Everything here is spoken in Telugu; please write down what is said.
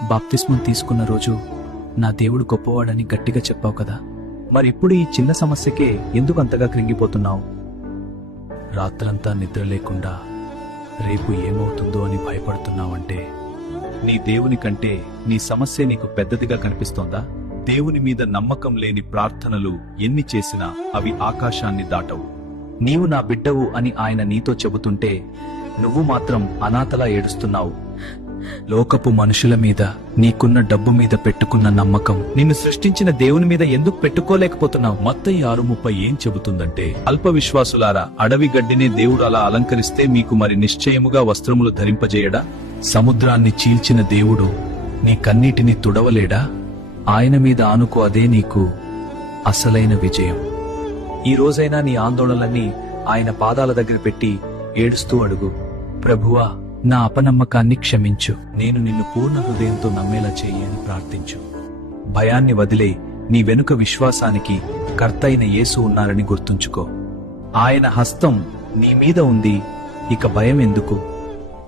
బాప్తిస్మం తీసుకున్న రోజు నా దేవుడు గొప్పవాడని గట్టిగా చెప్పావు కదా, మరి ఇప్పుడు ఈ చిన్న సమస్యకే ఎందుకు అంతగా కృంగిపోతున్నావు? రాత్రంతా నిద్ర లేకుండా రేపు ఏమవుతుందో అని భయపడుతున్నావంటే నీ దేవుని కంటే నీ సమస్య నీకు పెద్దదిగా కనిపిస్తోందా? దేవుని మీద నమ్మకం లేని ప్రార్థనలు ఎన్ని చేసినా అవి ఆకాశాన్ని దాటవు. నీవు నా బిడ్డవు అని ఆయన నీతో చెబుతుంటే నువ్వు మాత్రం అనాథలా ఏడుస్తున్నావు. లోకపు మనుషుల మీద, నీకున్న డబ్బు మీద పెట్టుకున్న నమ్మకం నిన్ను సృష్టించిన దేవుని మీద ఎందుకు పెట్టుకోలేకపోతున్నావు? మత్తయి 6:30 ఏం చెబుతుందంటే, అల్ప విశ్వాసులారా, అడవి గడ్డినే దేవుడు అలా అలంకరిస్తే మీకు మరి నిశ్చయముగా వస్త్రములు ధరింపజేయడా? సముద్రాన్ని చీల్చిన దేవుడు నీ కన్నీటిని తుడవలేడా? ఆయన మీద ఆనుకో, అదే నీకు అసలైన విజయం. ఈ రోజైనా నీ ఆందోళనలన్నీ ఆయన పాదాల దగ్గర పెట్టి ఏడుస్తూ అడుగు, ప్రభువా, నా అపనమ్మకాన్ని క్షమించు, నేను నిన్ను పూర్ణ హృదయంతో నమ్మేలా చెయ్యి అని ప్రార్థించు. భయాన్ని వదిలే నీ వెనుక విశ్వాసానికి కర్తైన యేసు ఉన్నారని గుర్తుంచుకో. ఆయన హస్తం నీ మీద ఉంది, ఇక భయం ఎందుకు?